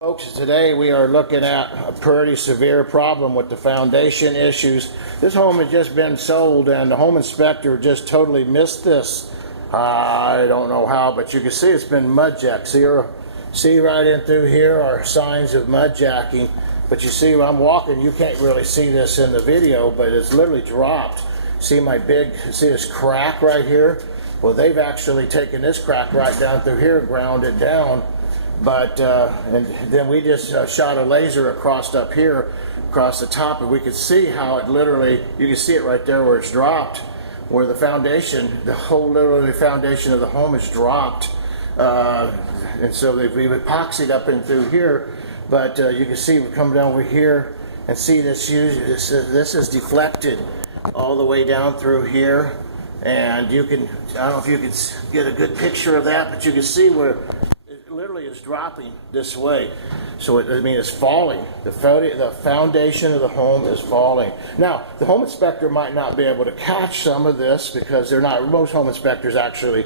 Folks, today we are looking at a pretty severe problem with the foundation issues. This home has just been sold and the home inspector just totally missed this. I don't know how, but you can see it's been mud jacked. See right in through here are signs of mud jacking. But you see when I'm walking, you can't really see this in the video, but it's literally dropped. See this crack right here? Well, they've actually taken this crack right down through here and ground it down. But and then we just shot a laser across up here, across the top, and we could see how it literally, you can see it right there where it's dropped, where the foundation, literally foundation of the home is dropped. And so we've epoxied up in through here, but you can see we come down over here and see this is deflected all the way down through here. And you can, I don't know if you can get a good picture of that, but you can see where literally is dropping this way. So it's falling. The foundation of the home is falling. Now, the home inspector might not be able to catch some of this because they're not, most home inspectors actually,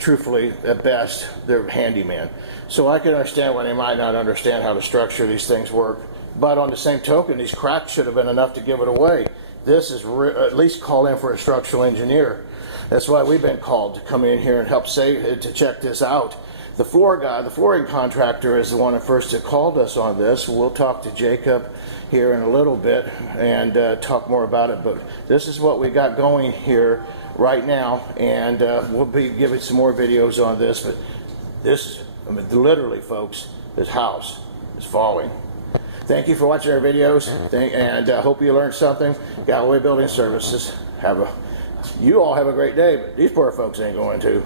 truthfully, at best, they're handyman. So I can understand why they might not understand how to structure these things work. But on the same token, these cracks should have been enough to give it away. This is at least call in for a structural engineer. That's why we've been called to come in here and help to check this out. The flooring contractor is the one that first called us on this. We'll talk to Jacob here in a little bit and talk more about it. But this is what we got going here right now, and we'll be giving some more videos on this. But this, literally, folks, this house is falling. Thank you for watching our videos, and hope you learned something. Galloway Building Services. You all have a great day, but these poor folks ain't going to.